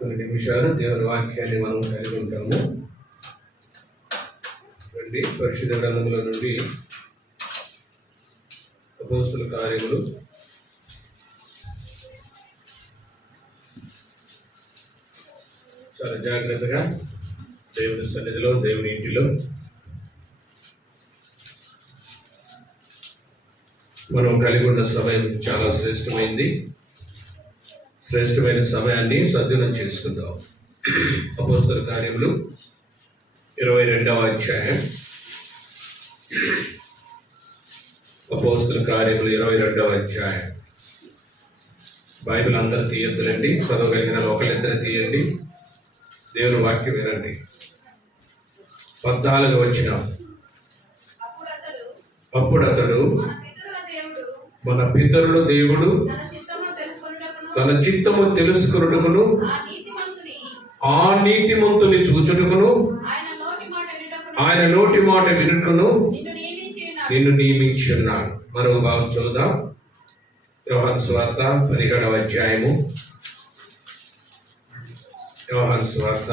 కొన్ని నిమిషాలు దేవుని వాక్యాన్ని మనం కలిగి ఉంటాము. రండి, పరిశుద్ధ గ్రంథంలో నుండి అపోస్తల కార్యములు 'చాలా జాగ్రత్తగా దేవుని సన్నిధిలో, దేవుని ఇంటిలో మనం కలిగి ఉన్న సమయం చాలా శ్రేష్టమైన సమయాన్ని సద్వినియోగం చేసుకుందాం. అపోస్తల కార్యములు 22వ అధ్యాయం. అపోస్తల కార్యములు 22వ అధ్యాయం. బైబిల్ అందరూ తీయద్దులండి, చదవగలిగిన ఒకళ్ళిద్దరు తీయండి. దేవుని వాక్యం వినండి. 14వ వచనం. అప్పుడు అతడు మన పితరుల దేవుడు తన చిత్తము తెలుసుకొనుటకును ఆ నీతిమంతుని చూచుటకును ఆయన నోటి మాట వినుటకును నిన్ను నియమించి ఉన్నాడు. మరో భాగం చూద్దాం. యోహాను సువార్త 17వ అధ్యాయము. యోహాను సువార్త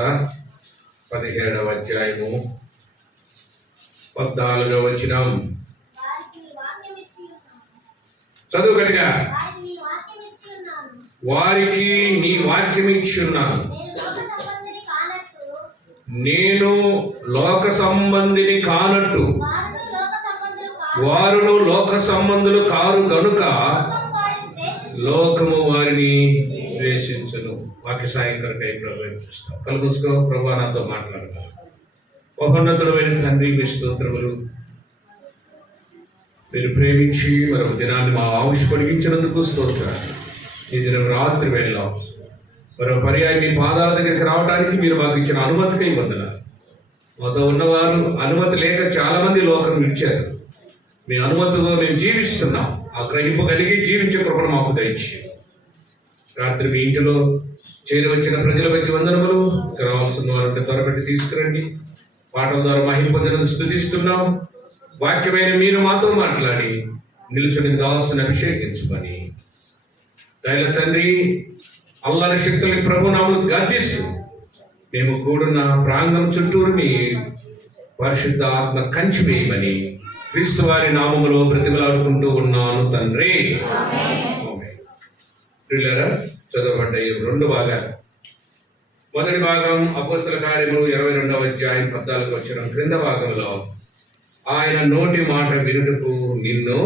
17వ అధ్యాయము 14వ వచనం. చదువు గట్టిగా. వారికి నీ వాక్యం ఇచ్చున్నాను, నేను లోక సంబంధిని కానట్టు వారును లోక సంబంధులు కారు గనుక లోకము వారిని ద్వేషించును. వాక్య సాయంకాలకై ప్రవేశిస్తాం. కలుపుసుకో. ప్రభు నాతో మాట్లాడగలరు. మహోన్నతుడైన తండ్రి, మీ స్తోత్రములు. మీరు ప్రేమించి మరొక దినాన్ని మా ఆయుష్ పొడిగించినందుకు స్తోత్రాలు. ఈ దినం రాత్రి వేళ మరో పర్యాయం మీ పాదాల దగ్గరికి రావడానికి మీరు మాకు ఇచ్చిన అనుమతికై వందనాలు. మాతో ఉన్నవారు అనుమతి లేక చాలా మంది లోకం విడిచారు. మీ అనుమతితో మేము జీవిస్తున్నాం. ఆ గ్రహింపు కలిగి జీవించే కృపను మాకు దయచేయండి. రాత్రి మీ ఇంటిలో చేరి వచ్చిన ప్రజల మధ్య వందనములు. రావాల్సిన వారు త్వరపెట్టి తీసుకురండి. పాటల ద్వారా మహిమ పొందినందుకు స్తుతిస్తున్నాం. వాక్యమైన మీరు మాతో మాట్లాడి నిలుచుని కావాల్సిన అభిషేకించమని దయల తండ్రి, అల్లరి శక్తుల్ని ప్రభునామములు గద్దిస్తూ మేము కూడున్న ప్రాంగణం చుట్టూరు మీ పరిశుద్ధ ఆత్మ కంచి వేయమని క్రీస్తు వారి నామములో బ్రతిమలాడుకుంటూ ఉన్నాను తండ్రి. ప్రియులారా, చదవబడ్డాయి రెండు భాగాలు. మొదటి భాగం అపోస్తల కార్యములు 22వ అధ్యాయం 14వ వచనం. క్రింద భాగంలో ఆయన నోటి మాట వినుటకు నిన్ను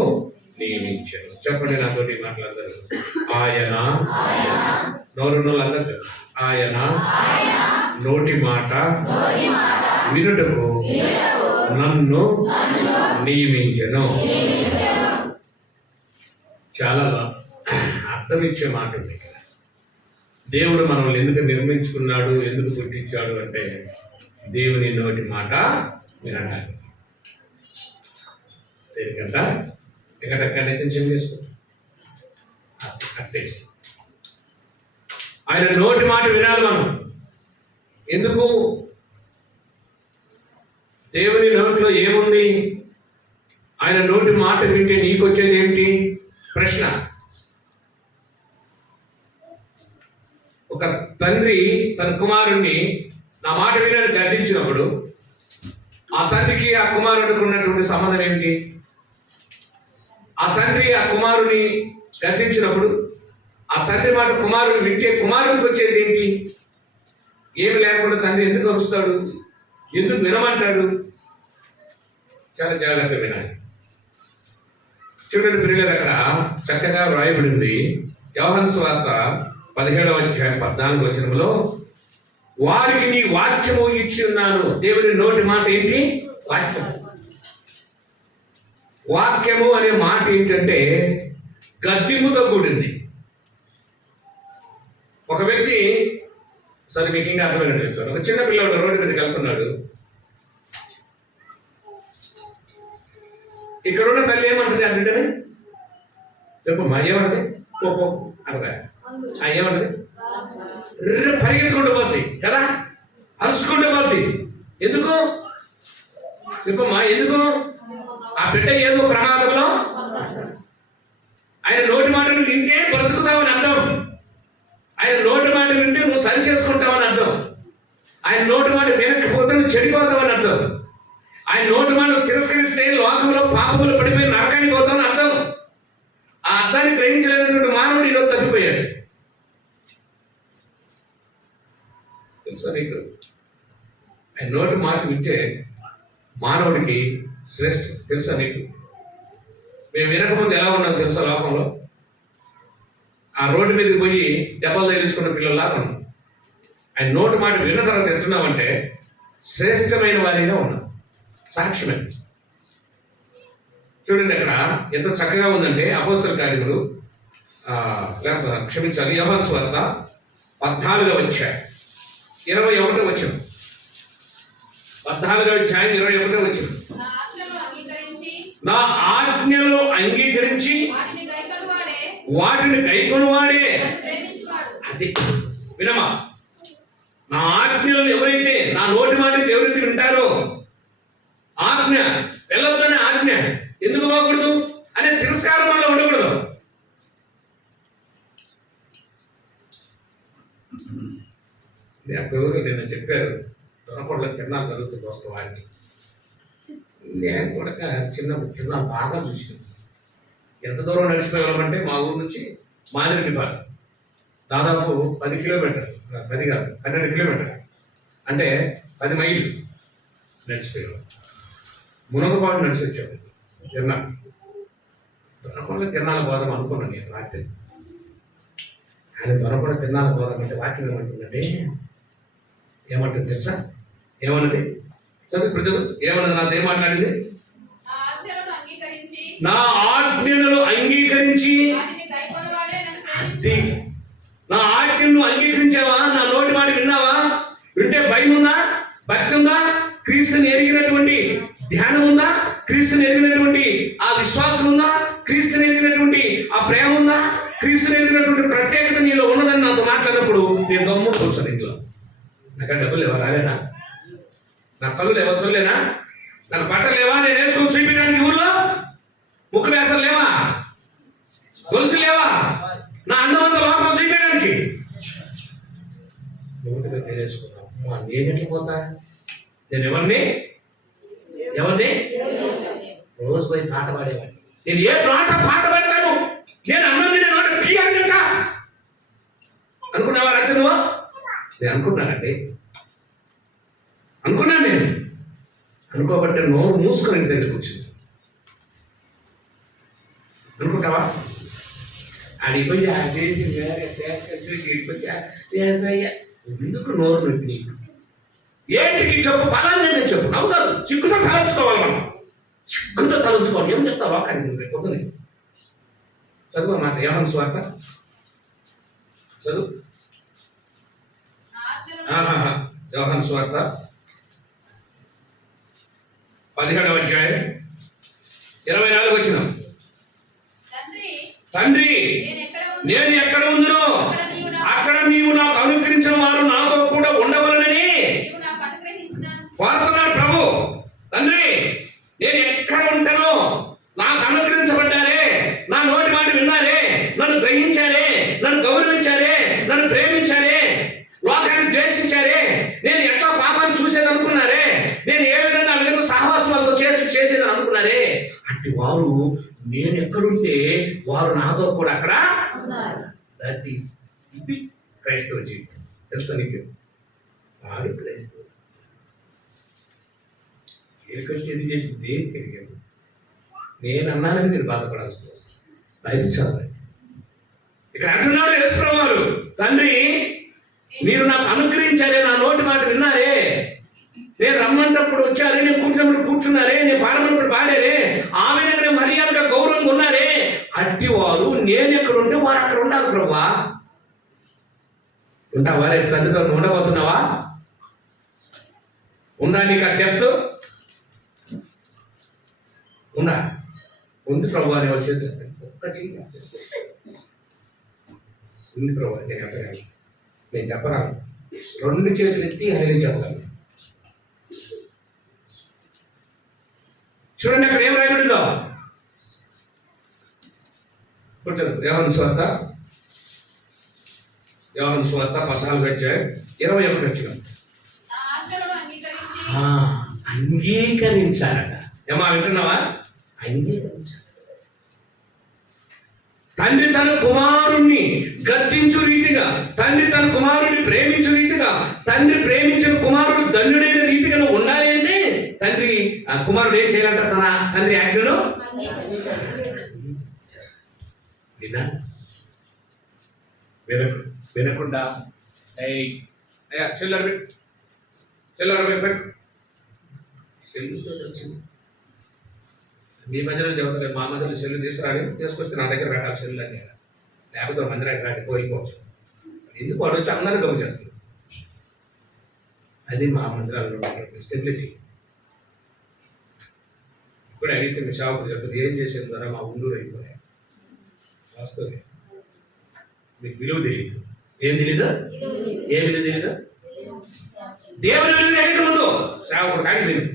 నియమించాను. చెప్పండి నాతోటి మాట్లాడతారు. ఆయన నోరు అందరు. ఆయన నోటి మాట వినుటకు నన్ను నియమించను. చాలా అర్థం ఇచ్చే మాట ఉంది. దేవుడు మనల్ని ఎందుకు నిర్మించుకున్నాడు, ఎందుకు పుట్టించాడు అంటే దేవుని నోటి మాట వినడానికి. దేనికంటే ఎక్కడెక్కడైతే చెందేసుకుంటాం కట్టేసి ఆయన నోటి మాట వినాలి మనం. ఎందుకు? దేవుని నోట్లో ఏముంది? ఆయన నోటి మాట వింటే నీకు వచ్చేది ఏమిటి? ప్రశ్న. ఒక తండ్రి తన కుమారుణ్ణి నా మాట వినని గద్దించినప్పుడు ఆ తండ్రికి ఆ కుమారుడికి ఉన్నటువంటి సంబంధం ఏమిటి? ఆ తండ్రి ఆ కుమారుని గద్దించినప్పుడు ఆ తండ్రి మాట కుమారుడు వింటే కుమారుడికి వచ్చేది ఏంటి? ఏమి లేకుండా తండ్రి ఎందుకు వస్తాడు? ఎందుకు వినమంటాడు? చాలా జాగ్రత్త వినాలి. చూడండి పిల్లలు, అక్కడ చక్కగా వ్రాయబడింది. యోహాను సువార్త 17వ అధ్యాయం 14వ వచనంలో వారికి నీ వాక్యము ఇచ్చి ఉన్నాను. దేవుని నోటి మాట ఏంటి? వాక్యం. వాక్యము అనే మాట ఏంటంటే గద్దింపుతో కూడింది. ఒక వ్యక్తి, సరే మీకు ఇంకా అర్థమైనట్టు చెప్తాను. ఒక చిన్న పిల్లవాడు రోడ్డు మీదకి వెళ్తున్నాడు. ఇక్కడ ఉన్న తల్లి ఏమంటుంది అంటే, చెప్పమ్మా ఏమంటది? పో అనగా ఏమంటది? పరిగెత్తుకుంటూ పోద్ది కదా, అరుచుకుంటూ పోద్ది. ఎందుకు? చెప్పమ్మా ఎందుకు? ఆ బిడ్డ ఏదో ప్రమాదంలో ఆయన నోటి మాటను వింటే బ్రతుకుతామని అర్థం. ఆయన నోటి మాట వింటే నువ్వు సరి చేసుకుంటావని అర్థం. ఆయన నోటి మాట వినకపోతే నువ్వు చెడిపోతావని అర్థం. ఆయన నోటి మాట తిరస్కరిస్తే లోకంలో పాపములు పడిపోయి నరకానికి పోతావని అర్థం. ఆ అర్థాన్ని గ్రహించలేనటువంటి మానవుడు ఈరోజు తప్పిపోయాడు. తెలుసా నీకు? ఆయన నోటి మాట వింటే మానవుడికి శ్రేష్ఠం. తెలుసా నీకు? మేము వినకముందు ఎలా ఉన్నాం తెలుసా? లోకంలో ఆ రోడ్డు మీదకి పోయి దెబ్బలు తగిలించుకున్న పిల్లల్లాగా ఉన్నాం. ఆయన నోటి మాట విన్న తర్వాత తెలుసున్నామంటే శ్రేష్టమైన వారిగా ఉన్నాం. సాక్ష్యమే. చూడండి అక్కడ ఎంత చక్కగా ఉందంటే అపోస్తల కార్యములు లేకపోతే క్షమించాలి యోహాను సువార్త 14వ అధ్యాయం 21వ వచనం. 14వ అధ్యాయం 21వ వచనం. నా ఆజ్ఞలు అంగీకరించి వాటిని గైకొనువాడే. అది వినమా? నా ఆజ్ఞలను ఎవరైతే, నా నోటి మాటకి ఎవరైతే వింటారో, ఆజ్ఞ వెళ్ళొద్దనే ఆజ్ఞ ఎందుకు పోకూడదు అనే తిరస్కారం వల్ల ఉండకూడదు. ఎవరు నేను చెప్పారు దొరకూడలో తిన్నాను జరుగుతుంది వాస్తవాన్ని. నేను కూడా చిన్న బాగా చూసినాను. ఎంత దూరం నడిచిపోయామంటే మా ఊరు నుంచి మాదిరిపాలెం దాదాపు 10 కిలోమీటర్, 10 కాదు 12 కిలోమీటర్, అంటే 10 మైళ్ళు నడిచిపోయాం. మునగపాటు నడిచి వచ్చాము. దొరకకుండా తిన్నాల పోదాం అనుకున్నాను నేను రాత్రి. కానీ దొరకకుండా తిన్నాల పోదాం అంటే వాక్యం ఏమంటుందంటే, ఏమంటుంది తెలుసా? ఏమన్నది? చదువు ఇప్పుడు చదువు. ఏమన్నది? నాతో ఏం మాట్లాడింది? నా ఆజ్ఞలను అంగీకరించి. నా ఆజ్ఞను అంగీకరించావా? నా నోటి మాట విన్నావా? వింటే భయం ఉందా? భక్తి ఉందా? క్రీస్తుని ఎరిగినటువంటి ధ్యానం ఉందా? క్రీస్తుని ఎరిగినటువంటి ఆ విశ్వాసం ఉందా? క్రీస్తుని ఎరిగినటువంటి ఆ ప్రేమ ఉందా? క్రీస్తుని ఎరిగినటువంటి ప్రత్యేకత నీలో ఉన్నదని నాతో మాట్లాడినప్పుడు నేను గమ్మున కూర్చొని ఇంట్లో. నాకు డబ్బులు లేవా? రాలేనా? నా కళ్ళు లేవా? చూడలేనా? నాకు బట్టలు లేవా? నేను వేసుకొని చూపించడానికి ఊళ్ళో ముక్కు వేసలు లేవా? గొలుసు లేవా? నా అందమంతా లోపల చూపించడానికి తెలియసుకున్నా. నేను ఎట్లా పోతా? నేను ఎవరిని రోజు పోయి పాట పాడేవాడిని. నేను ఏ పాట పాడతాను? నేను అన్నం నేను తీయాలంట అనుకునేవారంటే నువ్వు? నేను అనుకున్నానండి, అనుకున్నాను. నేను అనుకోబట్టే నోరు మూసుకొని ఇంటి దగ్గరికి వచ్చింది. అనుకుంటావా? ఆడిపోయి ఆ చేసి చూసి ఎందుకు నోరు నొప్పి నీకు? ఏంటికి చెప్పు? పలాన్ని నేను చెప్పు. నవ్వుతారు. చిక్కుతో తలంచుకోవాలి. మనం చిక్కుతో తలంచుకోవాలి. ఏం చెప్తావా? కానీ నువ్వు పొద్దునే చదువు మాట. యోహాను సువార్త చదువు. యోహాను సువార్త 17వ అధ్యాయం 24వ వచనం. తండ్రి నేను ఎక్కడ ఉందునో అక్కడ నీవు నాకు అనుగ్రహించిన వారు నాతో కూడా ఉండవలనని కోరుతున్నాడు ప్రభు. తండ్రి నేను ఎక్కడ ఉంటానో నాకు అనుగ్రహించబడ్డారే, నా నోటి మాట విన్నారే, నన్ను గ్రహించారే, నన్ను గౌరవించారే, నన్ను ప్రేమించారే, లోకాన్ని ద్వేషించారే, నేను ఎట్లా పాపాన్ని చూసేది అనుకున్నారే, నేను ఏ విధంగా వీళ్ళకు సహవాసం వాళ్ళతో చేసేదని అనుకున్నారే, అట్టి వారు నేను ఎక్కడుంటే వారు నాతో కూడా అక్కడ. దట్ ఈస్ ఇది క్రైస్తవ జీవితం. తెలుసా నీకు? వాడు క్రైస్తవుడు. ఏకొచ్చేది చేసి దేనికి ఎరిగాను? నేను అన్నానని మీరు బాధపడాల్సిన అవసరం. బైబిల్ చదవండి. ఇక్కడ అంటున్నాడు యేసుప్రభువు వారు, తండ్రి మీరు నాకు అనుగ్రహించారే, నా నోటి మాట విన్నారే, నేను రమ్మంటప్పుడు వచ్చారే, నేను కూర్చున్నప్పుడు కూర్చున్నారే, నేను పాడమన్నప్పుడు పాడారే, ఆ విధంగా మర్యాదగా గౌరవంగా ఉన్నారే, అట్టి వారు నేను ఎక్కడ ఉంటే వారు అక్కడ ఉండాలి. ప్రభువా ఉంటావా? రేపు తండ్రితో ఉండబోతున్నావా? ఉందా నీకు ఆ డెప్త్? ఉందా? ఉంది ప్రభు అని వచ్చేది ఒక్క చెయ్యి ఉంది ప్రభు. నేను చెప్పరాను. 2 చేతులు ఎత్తి హరి చెప్పగలను. చూడండి అక్కడ ఏం రాయబడిందో. కూర్చోండి. యోహాను సువార్త యోహాను సువార్త 14:21. అంగీకరించారట. ఏమా వింటున్నావా? అంగీకరించారు. తండ్రి తన కుమారుణ్ణి గద్దించు రీతిగా, తండ్రి తన కుమారుడిని ప్రేమించు రీతిగా, తండ్రి ప్రేమించిన కుమారుడు ధన్యుడైన రీతిగా నువ్వు ఉండాలి అంటే తండ్రి ఆ కుమారుడు ఏం చేయాలంట? తన తండ్రి ఆజ్ఞను వినకుండా చిల్లర వచ్చింది. మీ మధ్యలో చెబుతలేదు, మా మధ్యలో సెల్లు తీసుకురాని తీసుకొస్తే నా దగ్గర పెట్టాలి సెల్లు అని. లేకపోతే మందిరానికి రాని కోరిపోవచ్చు. ఎందుకు వాడు వచ్చి అందరూ గమ్ము చేస్తారు. అది మా మందిరాల్లో స్టెబిలిటీ. ఇప్పుడు అడిగితే మీ షాపు చెప్పదు ఏం చేసేది ద్వారా మా ఊళ్ళో అయిపోయాయి. వాస్తవమే. మీకు విలువ తెలియదు. ఏం తెలీదు? ఏ విలువ తెలీదు? దేవుని విలువ తెలియక ముందు సేవకుడు కానీ విలువ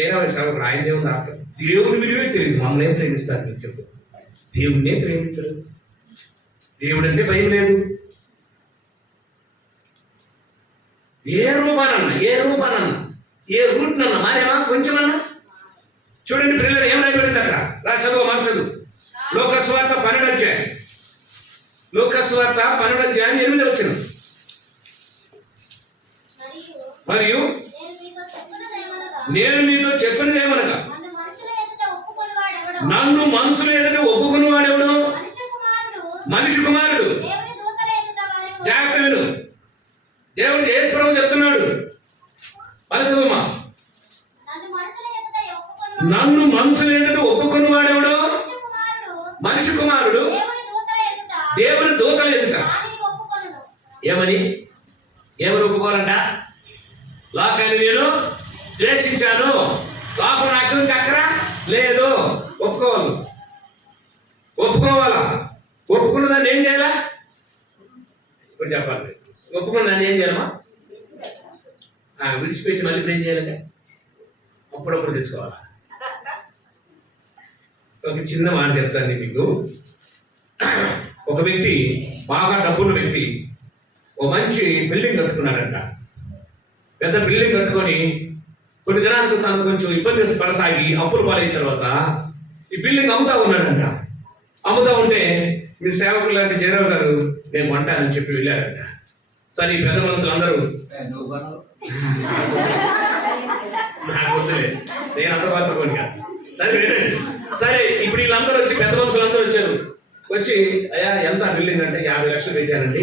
ఏదో సేవకుడు ఆయన దేవుని దాకా దేవుని విలువే తెలియదు. మమ్మల్ని ఏం ప్రేమిస్తారు మీరు చెప్పు? దేవుడినే ప్రేమించరు. దేవుడు అంటే భయం లేదు. ఏ రూపానన్నా ఏ రూట్నన్నా మారేమా కొంచెమన్నా? చూడండి పిల్లలు ఏం రాయబడింది అక్కడ. రా చదువు, మన చదువు. లోకస్వార్త 12 లోకస్వార్త 12:8 మరియు నేను మీతో చెప్పినదేమనగా నన్ను మనుషుల ఎదుట ఒప్పుకుని వాడెవడు? మనిషి కుమారుడు. జాగ్రత్త విను. దేవుడు యేసు ప్రభువు చెప్తున్నాడు. చదువుమా. నన్ను మనుషుల ఎదుట ఒప్పుకుని వాడెవడు? మనిషి కుమారుడు దేవుని దూతల ఎదుట. ఏమని ఒప్పుకోవాలంట? లోకాన్ని నేను ద్వేషించాను, లోకం నాకు అక్కరా లేదు. ఒప్పుకోవాలా? ఒప్పుకున్న దాన్ని ఏం చేయాలా? ఇప్పుడు చెప్పాలి. ఒప్పుకున్న దాన్ని ఏం చేయాలమ్మా? విడిచిపెట్టి మళ్ళీ ఇప్పుడు ఏం చేయాలి? అప్పుడప్పుడు తెచ్చుకోవాలా? ఒక చిన్న మాట చెప్తాను మీకు. ఒక వ్యక్తి, బాగా డబ్బున్న వ్యక్తి, ఒక మంచి బిల్డింగ్ కట్టుకున్నాడంట. పెద్ద బిల్డింగ్ కట్టుకొని కొన్ని దినాలకు తను కొంచెం ఇబ్బంది పడసాగి అప్పులు పాలైన తర్వాత ఈ బిల్డింగ్ అమ్ముతా ఉన్నాడంట. అమ్ముతా ఉంటే మీ సేవకులు లాంటి జయరావు గారు నేను కొంటానని చెప్పి వెళ్ళారంట. సరే ఈ పెద్ద మనుషులు అందరూ నాకు వద్దులే, నేను అంత మాత్రం కాదు. సరే ఇప్పుడు వీళ్ళందరూ వచ్చి పెద్ద మనుషులు అందరూ వచ్చారు. వచ్చి అయ్యా ఎంత బిల్డింగ్ అంటే 50 లక్షలు పెట్టానండి,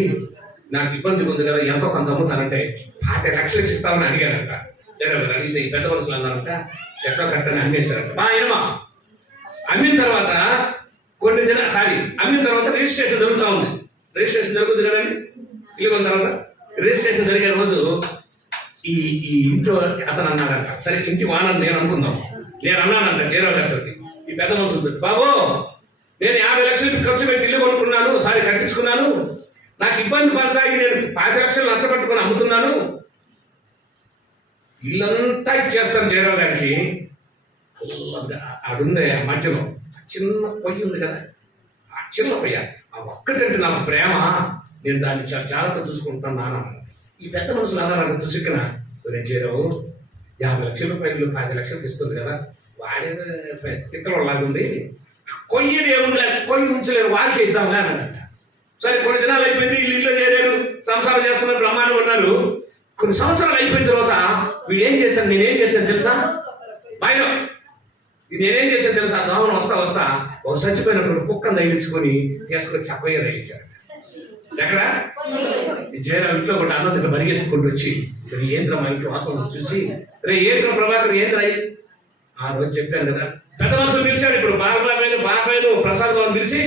నాకు ఇబ్బంది ఉంది కదా, ఎంతో కొంత అమ్ముతానంటే 25 లక్షలు ఇస్తామని అడిగారంట. అడిగితే ఈ పెద్ద మనుషులు అన్నారంట ఎక్కడో కట్టని అమ్మేశారంట. అమ్మిన తర్వాత అమ్మిన తర్వాత రిజిస్ట్రేషన్ జరుగుతూ ఉంది. రిజిస్ట్రేషన్ జరుగుతుంది కదండి. ఇల్లు కొన్న తర్వాత రిజిస్ట్రేషన్ జరిగే రోజు ఈ ఇంట్లో అతను అన్నాడంట. సరే ఇంటి వానని నేను అనుకుందాం. నేను అన్నానంట జయరావు గారితో, ఈ పెద్ద మనుషులతో, బాబు నేను 50 లక్షలు ఖర్చు పెట్టి ఇల్లు కొనుక్కున్నాను, కట్టించుకున్నాను, నాకు ఇబ్బంది పడసాగి నేను 5 లక్షలు నష్టపెట్టుకుని అమ్ముతున్నాను, ఇల్లంతా ఇచ్చేస్తాను జయరావు గారికి. ఆడుందే ఆ మధ్యలో చిన్న పొయ్యి ఉంది కదా, ఆ చిన్న పొయ్య, ఆ ఒక్కటంటే నాకు ప్రేమ, నేను దాన్ని చాలా జాగ్రత్త చూసుకుంటాను నాన్న. ఈ పెద్ద మనుషులు అన్నారంట తుసిక్కిన, జయరావు 50 లక్షల రూపాయలు 5 లక్షలకు ఇస్తుంది కదా, వాడే తిక్కలో లాగుంది, కొయ్యడు ఏముంది, కొయ్యి ఉంచలేరు, వారికి ఇద్దాంలే అన్నాడంట. సరే కొన్ని దినాలు అయిపోయింది, ఇల్లు చేరారు, సంసారం చేస్తున్నారు, బ్రహ్మాండం ఉన్నారు. కొన్ని సంవత్సరాలు అయిపోయిన తర్వాత వీళ్ళు ఏం చేశాను, నేనేం చేశాను తెలుసా? నేనేం చేశాను తెలుసా? దోమను వస్తా ఒక చచ్చిపోయినప్పుడు కుక్కను తగిలించుకొని తీసుకొని చక్కగా తగిలించారు. ఎక్కడ? జయరావు ఇంట్లో ఒకటి అన్నం పరిగెత్తుకుంటూ వచ్చి ఏంద్ర మా ఇంట్లో వాసన చూసి, రే ఏంద్ర ప్రభాకర్ ఏంద్ర ఆ రోజు చెప్పాను కదా. పెద్ద మనుషులు పిలిచాడు. ఇప్పుడు బాబాయ్ ప్రసాద్ బాబు పిలిచి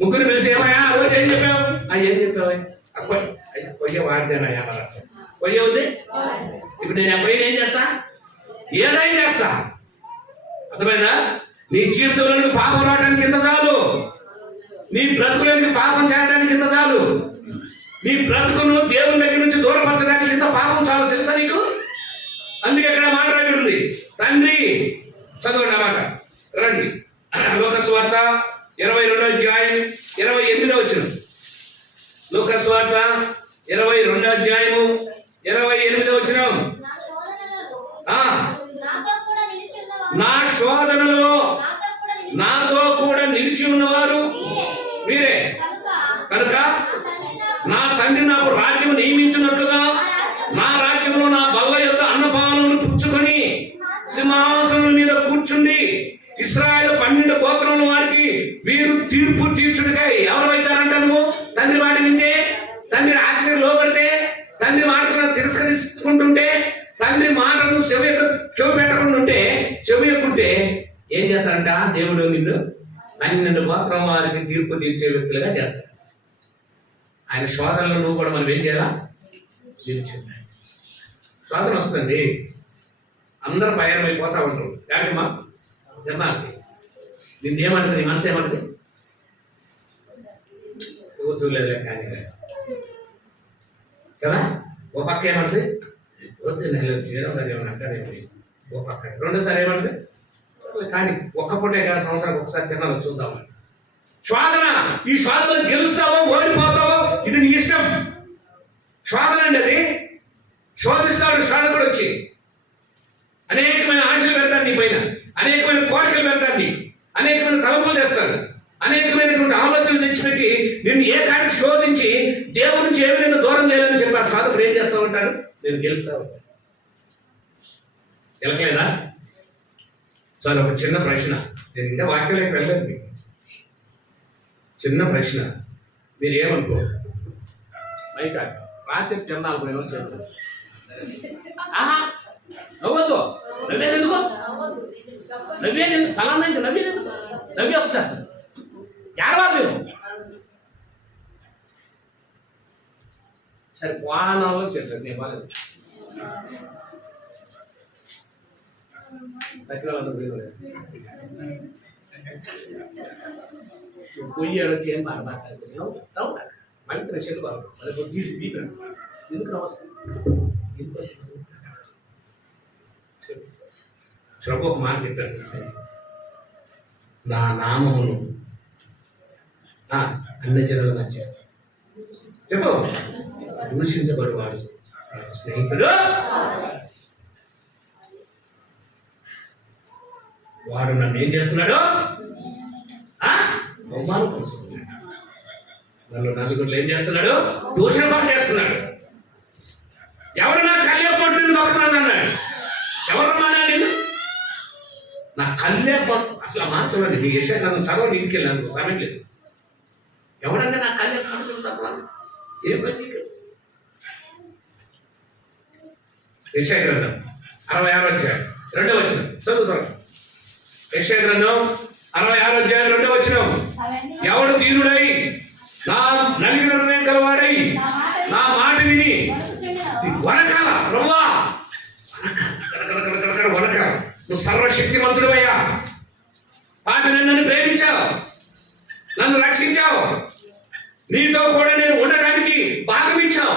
ముగ్గురు పిలిచి, ఏమయ్యా ఆ రోజు ఏం చెప్పావు? ఏం చెప్పావు? కొయ్య వాడితేనయ్యా, కొయ్య ఉంది. ఇప్పుడు నేను ఆ కొయ్యని ఏం చేస్తా? ఏదైనా చేస్తా. అర్థమైందా? నీ జీవితంలో పాపం రావడానికి ఇంత చాలు, నీ బ్రతుకులోకి పాపం చేయడానికి ఇంత చాలు, నీ బ్రతుకును దేవుని దగ్గర నుంచి దూరపరచడానికి ఇంత పాపం చాలు. తెలుసా నీకు? అందుకే ఇక్కడ మాట్లాడి తండ్రి, చదవండి అన్నమాట. రండి, లోకస్వార్త 22 అధ్యాయం 28 లోకస్వార్త మీరే. కనుక నా తండ్రి నాకు రాజ్యం నియమించినట్లుగా నా రాజ్యంలో నా బల్ల యొక్క అన్నపానములు పుచ్చుకొని సింహాసనం మీద కూర్చుండి ఇశ్రాయేలు 12 గోత్రముల వారికి వీరు తీర్పు తీర్చుటకై ఎవరైతారంట? నువ్వు తండ్రి మాట వింటే, తండ్రి ఆజ్ఞ లోబడితే, తండ్రి మాటను తిరస్కరించుకుంటుంటే, తండ్రి మాటను చెవి పెట్టకుండా ఉంటే, చెవి ఎక్కుంటే ఏం చేస్తారంట? దేవుడు నిన్ను 12 గోత్రం వారికి తీర్పు తీర్చే వ్యక్తులుగా చేస్తాడు. ఆయన శోధనలు నువ్వు కూడా మనం ఏం చేయాలా? శోధన వస్తుంది, అందరూ భయమైపోతా ఉంటారు. కాకమ్మా జనాలకి నిన్నేమంటది? నీ మనసు ఏమంటది? చూడలేదు కానీ కదా. ఓ పక్క ఏమంటది? వద్దు నెల చేయడం అది ఏమన్నా అంటారేమి. ఓ పక్క రెండోసారి ఏమంటది? కానీ ఒక్క పూటే కదా, సంవత్సరానికి ఒకసారి తినాలి చూద్దామని. శోధన. ఈ శోధన గెలుస్తావో ఓడిపోతావో ఇది నీ ఇష్టం. శోధన అండి అది. శోధిస్తాడు శోధకుడు వచ్చి. అనేకమైన ఆశలు పెడతాడు నీ పైన, అనేకమైన కోరికలు పెడతాడు నీ, అనేకమైన తలపులు చేస్తాడు, అనేకమైనటువంటి ఆలోచనలు తెచ్చిపెట్టి నిన్ను ఏ కాడికి శోధించి దేవుడి నుంచి ఏ విధంగా దూరం చేయాలని చెప్పాడు. శోధకుడు ఏం చేస్తూ ఉంటాడు? నేను గెలుపుతా ఉంటాను. గెలకలేదా? చాలా ఒక చిన్న ప్రశ్న, నేను ఇంకా వాక్యంలోకి వెళ్ళలేదు. మీకు చిన్న ప్రశ్న, మీరు ఏమనుకో మైకా రాత్రి తిన్నాను పోయినా చెప్పారు. నవ్వద్దు, నవ్వేదెందుకు? నవ్వేదెందుకు? ఫలానా ఇంకా నవ్వేదెందుకు? నవ్వి వస్తా సార్ ఏడవాలి మీరు. సరే వాహనాల్లో చెప్పారు, నేను బాగాలేదు. పొయ్యాడు వచ్చి ఏం మాట్లాడతాను మళ్ళీ చెల్లు బాగు ఎందుకు నమస్కారం. ప్రభు ఒక మాట చెప్పారు, నా నామమును అన్ని జనుల మధ్య చెప్పు దూషించబడేవాడు స్నేహితుడు వాడు నన్ను ఏం చేస్తున్నాడు? అవమానపరుస్తున్నాడు. నన్ను నలుగురు ఏం చేస్తున్నాడు? దూషణ చేస్తున్నాడు. ఎవరు నా కళ్యాణ నొక్కున్నాను అన్నాడు. ఎవరు మానాలి? నా కళ్యాణ అసలు మార్చండి. నీ విషయం నన్ను చదవని ఇంటికి వెళ్ళాను, సమయం లేదు. ఎవరన్నా నా కళ్యాణ ఏం పని? యెషయా గ్రంథం 66వ అధ్యాయం 2వ వచనం చదువుతారు. యెషయా గ్రంథం 66వ అధ్యాయం 2వ వచనం. ఎవడు దీనుడై నా నలిగిన హృదయం కలవాడై నా మాట విని వనకాల ప్రభువా వనకాల నువ్వు సర్వశక్తిమంతుడివయ్యా, నన్ను ప్రేమించావు, నన్ను రక్షించావు, నీతో కూడా నేను ఉండడానికి భాగం ఇచ్చావు,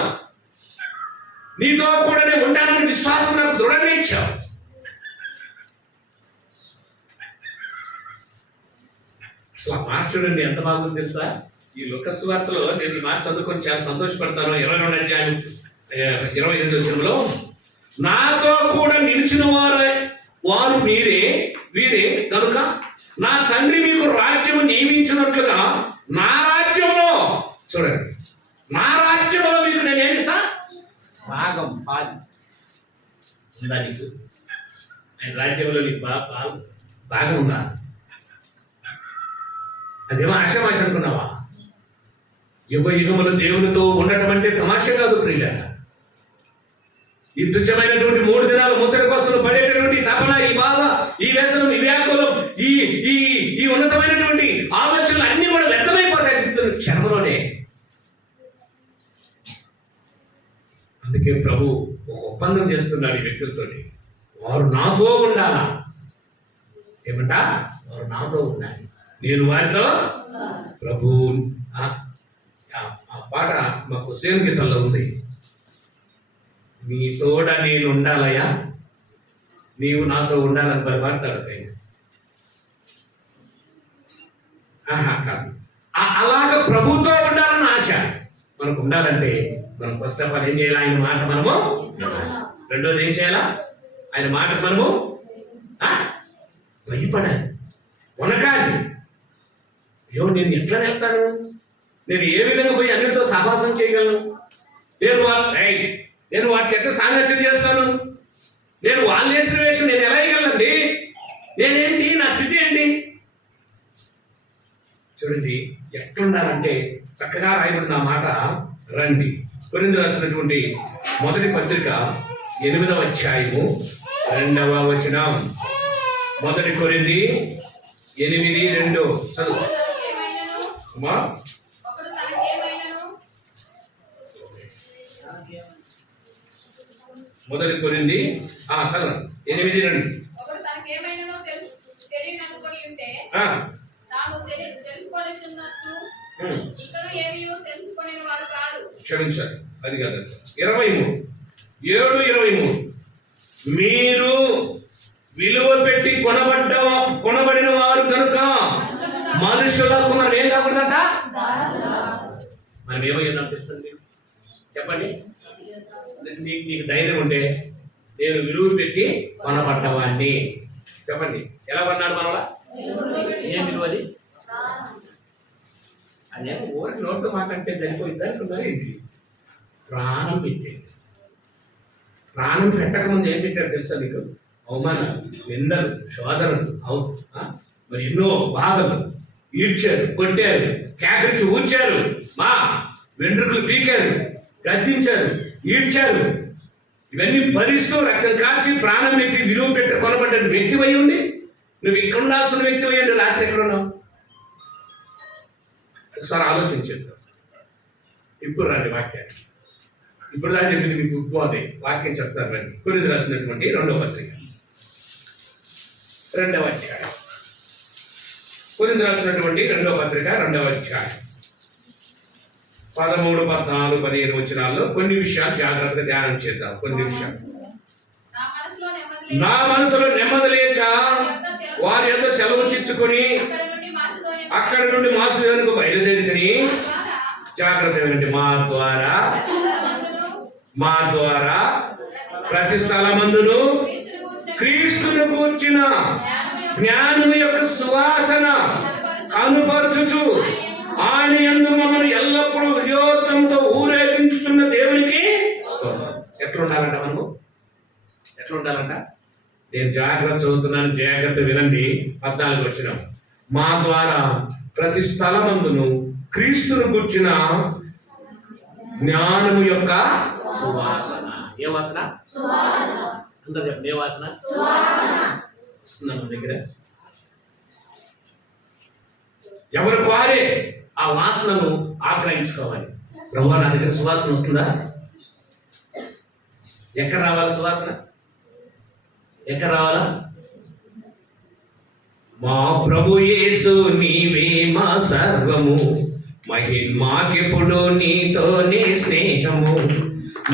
నీతో కూడా నేను ఉండాలని విశ్వాసం నాకు దృఢంగా ఇచ్చావు. అసలు ఆ మార్చుడండి ఎంత బాగుంది తెలుసా? ఈ లూకా సువార్తలో నేను ఈ మాట చదువుకొని చాలా సంతోషపడతాను. 22వ అధ్యాయం 28వ వచనంలో నాతో కూడా నిలిచిన వారు వీరే కనుక నా తండ్రి మీకు రాజ్యము నియమించినట్లుగా నా రాజ్యంలో, చూడండి, నా రాజ్యంలో మీకు నేను ఏమిస్తా? భాగం, పాది ఉందా నీకు? ఆయన రాజ్యంలో నీకు భాగం ఉందా? అదేమో ఆశామాష అనుకున్నావా? యుగములు దేవునితో ఉండటం అంటే తమాషా కాదు ప్రియులారా. ఈ తుచ్చమైనటువంటి 3 దినాలు ముచ్చట కోసం పడేటటువంటి తపన, ఈ బాధ, ఈ వ్యసనం, ఈ వ్యాకులం, ఈ ఈ ఈ ఉన్నతమైనటువంటి ఆలోచనలు అన్ని కూడా వ్యర్థమైపోతాయి క్షణంలోనే. అందుకే ప్రభు ఒక ఒప్పందం చేస్తున్నాడు ఈ వ్యక్తులతోటి. వారు నాతో ఉండాలా? ఏమంట? వారు నాతో ఉండాలి, నేను వారితో. ప్రభు ఆ పాట మాకు సేమ్ గీతంలో ఉంది. నీ తోడ నేను ఉండాలయ్యా, నీవు నాతో ఉండాలని పాడతాడు ఆయన. కాదు, అలాగ ప్రభుతో ఉండాలని ఆశ మనకు ఉండాలంటే మనం ఫస్ట్ ఆఫ్ ఆల్ ఏం చేయాలి? ఆయన మాట మనము. రెండోది ఏం చేయాలా? ఆయన మాటకు మనము భయపడాలి, వనకాలి. అయ్యో నేను ఎట్లా వెళ్తాను, నేను ఏ విధంగా పోయి అన్నిటితో సహవాసం చేయగలను, నేను వాటికి ఎట్లా సాంగత్యం చేస్తాను, నేను వాళ్ళు వేసిన వేషం నేను ఎలా వేయగలండి, నేనేంటి, నా స్థితి ఏంటి? చూడండి ఎట్లుండాలంటే చక్కగా రాయబడిన మాట. రండి కొరింథీయులకు రాసినటువంటి మొదటి పత్రిక 8వ అధ్యాయము 2వ వచనం. మొదటి కొరింథీ 8:2 చదువు అమ్మా. మొదటి కొరింథీ చదువు 8:2. క్షమించాలి, అది కాదు. 23:7-23 మీరు విలువ పెట్టి కొనబడిన వారు కనుక మనుషులకు మనం ఏం కాకూడదంట. మనం ఏమై ఉన్నాం తెలుసండి, చెప్పండి. నీకు ధైర్యం ఉంటే నేను విలువ పెట్టి కొనబడ్డవాడిని చెప్పండి. ఎలా కొన్నాడు మనవా? ఏం విలువ అది? అదే ఓరి నోట్తో మాట్లాడితే సరిపోయింది అనుకున్నారు ఏంటి? ప్రాణం పెట్టేది. ప్రాణం పెట్టకముందు ఏం పెట్టారు తెలుసా నీకు? అవమానాలు, నిందలు, శోధనలు, మరి ఎన్నో బాధలు, ఈడ్చారు, కొట్టారు, కేకరించి ఊడ్చారు, మా వెంట్రుకలు పీకారు, గద్దించారు, ఈడ్చారు. ఇవన్నీ భరిస్తూ రక్తం కాల్చి ప్రాణం పెట్టి విలువ పెట్టి కొనబడ్డ వ్యక్తి అయి ఉండి నువ్వు ఇక్కడ ఉండాల్సిన వ్యక్తి అయ్యండి, రాత్రి ఎక్కడ ఉన్నావు? ఒకసారి ఆలోచించేద్దాం. ఇప్పుడు రండి వాక్యాన్ని. ఇప్పుడు దాకా చెప్పింది మీకు పోతే వాక్యం చెప్తారు రండి. కొరింథీయులకు రాసినటువంటి 2వ పత్రిక 2వ అధ్యాయం. కొరింథీయులకు రాసినటువంటి 2వ పత్రిక 2వ అధ్యాయం 13, 14, 15 వచనాల్లో కొన్ని విషయాలు జాగ్రత్తగా ధ్యానం చేద్దాం. కొన్ని విషయాలు. నా మనసులో నెమ్మది లేక వారి యొక్క సెలవు చిచ్చుకొని అక్కడ నుండి మాసిదోనియకు బయలుదేరితని. జాగ్రత్త వినండి. మా ద్వారా ప్రతి స్థలమందును క్రీస్తును గూర్చిన జ్ఞానము యొక్క సువాసన కనుపరచుచు ఆయన యందు మమ్మల్ని ఎల్లప్పుడూ విజయోత్సవంతో ఊరేగించుతున్న దేవునికి ఎట్లుండాలంట? మనము ఎట్లుండాలంట? నేను జాగ్రత్త చదువుతున్నాను, జాగ్రత్త వినండి. 14 వచనం. మా ద్వారా ప్రతి స్థలమందును క్రీస్తును గుర్చిన జ్ఞానము యొక్క సువాసన. ఏ వాసన? అందరూ చెప్పండి, ఏ వాసన వస్తుందా మన దగ్గర? ఎవరికి వారే ఆ వాసనను ఆగ్రహించుకోవాలి. ప్రభువా నా దగ్గర సువాసన వస్తుందా? ఎక్కడ రావాలి సువాసన? ఎక్కడ రావాలా? మా ప్రభు యేసు నీవే మా సర్వము, మాకెప్పుడు నీతోనే స్నేహము.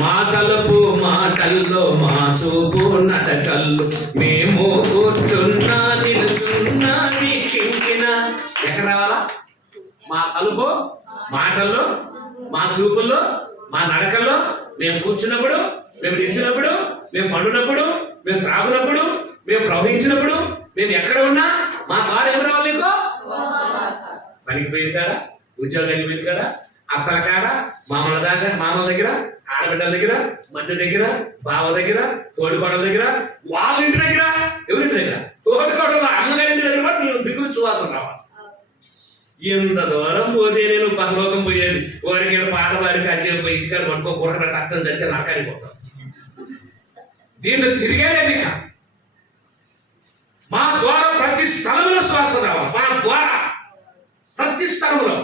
మా తలుపు మాటల్లో మా చూపు నటకల్లో మేము కూర్చున్నా నిలుచున్నా వీక్షించిన. ఎక్కడ రావాలా? మా తలుపు మాటల్లో, మా చూపుల్లో, మా నడకల్లో, మేము కూర్చున్నప్పుడు, మేము నిలిచినప్పుడు, మేము పండునప్పుడు, మేము త్రాగునప్పుడు, మేము ప్రవహించినప్పుడు, మేము ఎక్కడ ఉన్నా మా ద్వారా ఎవరు రావాలి? నీకు పనికి పోయింది కాడా, ఉద్యోగానికి పోయింది కాడా, అత్తల కాడ, మామల దగ్గర, ఆడబిడ్డల దగ్గర, మధ్య దగ్గర, బావ దగ్గర, తోడికోడల దగ్గర, వాళ్ళ ఇంటి దగ్గర, ఎవరింటి దగ్గర, తోడికోడల అమ్మగారింటి దగ్గర కూడా నేను దిగులు సువాసన రావాలి. ఎంత దూరం పోతే నేను పరలోకం పోయేది. వారికి పాట వారికి అజ్జే పోయి ఇంటికాడ పట్టుకోకూడదు, రక్తం చస్తే నాకానికి పోతాం. దీంట్లో తిరిగేది ఇక. మా ద్వారా ప్రతి స్థలంలో శ్వాస రావాలి. మా ద్వారా ప్రతి స్థలంలో.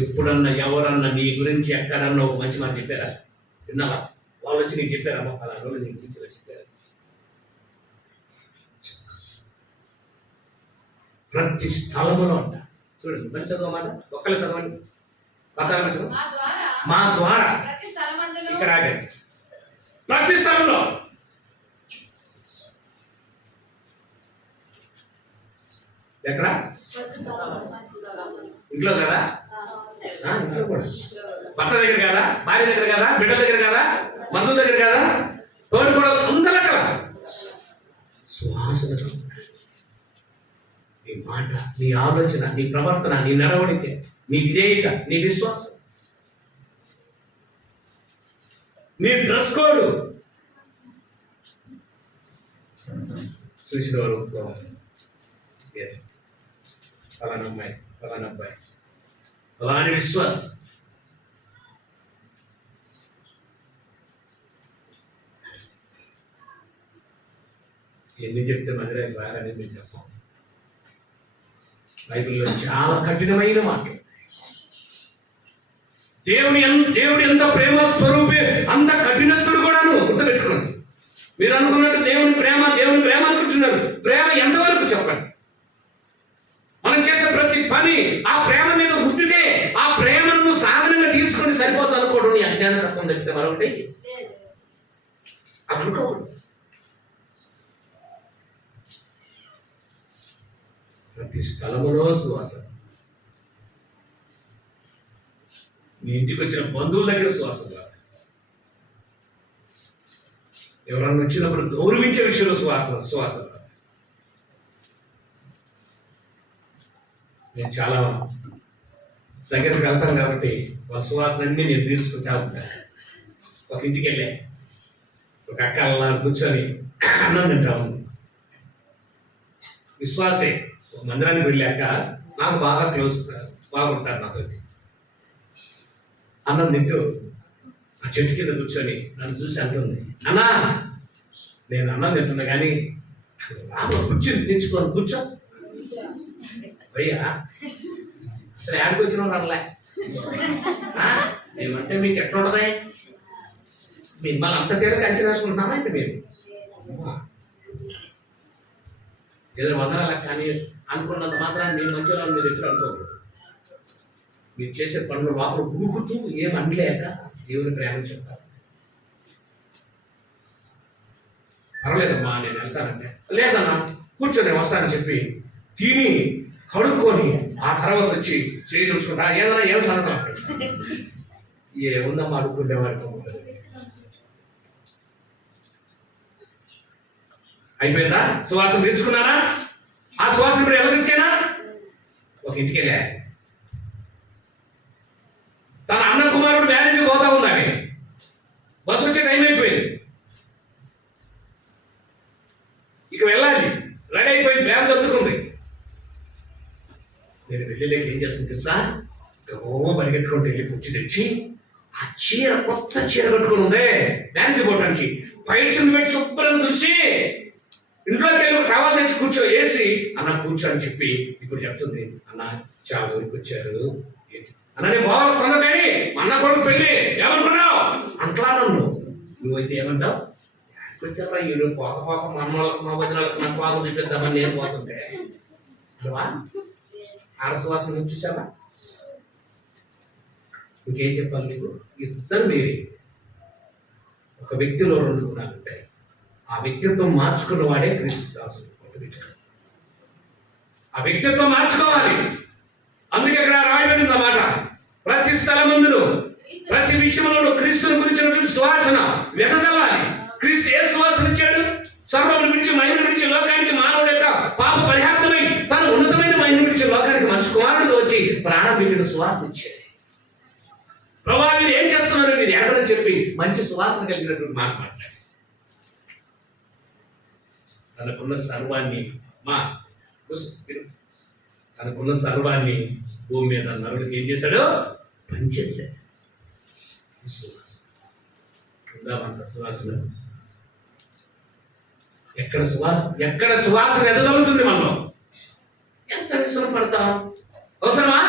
ఎప్పుడన్నా ఎవరన్నా నీ గురించి ఎక్కడన్నా ఒక మంచి మాట చెప్పారా? విన్నావా? వాళ్ళు వచ్చి నీకు చెప్పారా? మా ఫలానా నీకు గురించి చెప్పారా? ప్రతి స్థలంలో అంట. చూడండి, మంచి చదవమాట, ఒక్కళ్ళు చదవండి. 14 చదవండి. మా ద్వారా ఇక్కడ ఆగండి. ప్రతి స్థలంలో. ఎక్కడ? ఇంట్లో కదా? ఇంట్లో కూడా. భర్త దగ్గర కదా, భార్య దగ్గర కదా, బిడ్డల దగ్గర కదా, బంధువుల దగ్గర కదా, తోడు కూడా అందరూ కదా. సువాసన నీ మాట, నీ ఆలోచన, నీ ప్రవర్తన, నీ నడవడిక, నీ విధేయత, నీ విశ్వాసం, నీ డ్రెస్ కోడ్ చూసిన వారు ఒప్పుకోవాలి. ఎస్, ఫలానా అమ్మాయి, ఫలానా అబ్బాయి, ఫలాని విశ్వాసం. ఎన్ని చెప్తే మధ్య రాగానే మేము చెప్పాం. బైబిల్లో చాలా కఠినమైన మాటలు. దేవుడు ఎంత ప్రేమ స్వరూపే అంత కఠినస్తుడు కూడాను. గుర్తుపెట్టుకోండి. మీరు అనుకున్నట్టు దేవుని ప్రేమ అనుకుంటున్నారు. ప్రేమ ఎంతవరకు చెప్పండి. మనం చేసే ప్రతి పని ఆ ప్రేమ మీద వృద్ధితే ఆ ప్రేమను సాధనంగా తీసుకొని సరిపోతుంది అనుకోవడం నీ అజ్ఞాన తత్వం తప్పితే మరొకటి అనుకోకూడదు. ప్రతి స్థలములో సువాసన. నీ ఇంటికి వచ్చిన బంధువుల దగ్గర సువాసన కాదు. ఎవరన్నా వచ్చినప్పుడు గౌరవించే విషయంలో సువాసన. నేను చాలా దగ్గరికి వెళ్తాను కాబట్టి వాళ్ళ సువాసన అన్నీ నేను తీర్చుకుంటా ఉంటాను. ఒక ఇంటికి వెళ్ళే ఒక అక్క అలా కూర్చొని అన్నం తింటా ఉంది. విశ్వాసే. మందిరానికి వెళ్ళాక నాకు బాగా క్లోజ్, బాగుంటారు నాతో. అన్నం తింటూ ఆ చెట్టు కింద కూర్చొని నన్ను చూసి అంటుంది, అన్నా నేను అన్నం తింటున్నా కానీ కూర్చొని తెచ్చుకొని కూర్చో భయ్యా. అసలు యాడికి వచ్చిన అనలే. ఏమంటే మీకు ఎట్లా ఉండదా? మిమ్మల్ని అంత తేలిక అంచనా వేసుకుంటున్నామా అంటే మీరు ఏదో వందనాల కానీ అనుకున్నంత మాత్రాన్ని నేను మంచిగా మీరు ఎప్పుడు అనుకోకూడదు. మీరు చేసే పనులు వాకులు ఊగుతూ ఏం అనలేక దేవుని ప్రేమ చెప్తారు. పర్వాలేదమ్మా నేను వెళ్తానంటే, లేదన్నా కూర్చొని వస్తానని చెప్పి తిని కడుక్కొని ఆ తర్వాత వచ్చి చేయి చూసుకుంటా ఏదన్నా ఏం సంగతం ఏముందమ్మా అడుక్కుండేవాడికి. అయిపోయిందా? సువాసన తెచ్చుకున్నానా? ఆ సువాసన ఇప్పుడు ఎవరికి ఇచ్చానా? ఒక ఇంటికి వెళ్ళా. తన అన్న కుమారుడు మ్యారేజ్కి పోతా ఉందని బస్సు వచ్చే టైం అయిపోయింది. ఇక వెళ్ళాలి. రెడీ అయిపోయింది, బ్యాగ్ చదువుకుంది. నేను వెళ్ళలేక ఏం చేస్తుంది తెలుసా? పరిగెత్తుకుంటూ వెళ్ళి పుచ్చి తెచ్చి ఆ చీర, కొత్త చీర కట్టుకుని ఉందే మ్యారేజ్ పోవడానికి, పైసలు పెట్టి శుభ్రంగా చూసి ఇంట్లోకి వెళ్ళి కావాలి తెచ్చి కూర్చో వేసి అన్న కూర్చో అని చెప్పి ఇప్పుడు చెప్తుంది. అన్న చాలా ఊరికి వచ్చారు అన్న, నేను బాగా తొందర కానీ అన్న కొడుకు పెళ్ళి ఏమనుకున్నావు అంట్లా నన్ను. నువ్వైతే ఏమంటావు? వచ్చారా వీడు పోక మన వాళ్ళకి మా వదినలకు నాకు బాగా చూపిద్దామని నేను పోతుంటే అలవా ఆడసువాసన నుంచి చూసావా? ఇంకేం చెప్పాలి నీకు? ఇద్దరు మీరే. ఒక వ్యక్తిలో రెండు గుణాలు ఉంటాయి. ఆ వ్యక్తిత్వం మార్చుకున్న వాడే క్రీస్తు దాసుడు. ఆ వ్యక్తిత్వం మార్చుకోవాలి. అందుకే ఇక్కడ రాయబడింది అన్నమాట, ప్రతి స్థలమందును ప్రతి విషయంలో క్రీస్తుని గురించినటువంటి సువాసన వెదజల్లాలి. క్రీస్తు ఏ సువాసన ఇచ్చాడు? సర్వమును విడిచి మహిమను విడిచి లోకానికి మానవుడు యొక్క పాప పరిహార్థమై తాను ఉన్నతమైన మహిమను విడిచి లోకానికి మనిషి కుమారుడు వచ్చి ప్రాణం పెట్టిన సువాసన ఇచ్చాడు. ప్రభా మీరు ఏం చేస్తున్నారు, మీరు ఎడగదని చెప్పి మంచి సువాసన కలిగినటువంటి మాట మాట్లాడారు. తనకున్న సర్వాన్ని తనకున్న సర్వాన్ని భూమి మీద నరుడికి ఏం చేశాడు? పనిచేశాడు. ఉందామంట సువాసన. ఎక్కడ సువాసన ఎదజల్లుతుంది మనలో? ఎంత విషయం పడతాం? అవసరమా?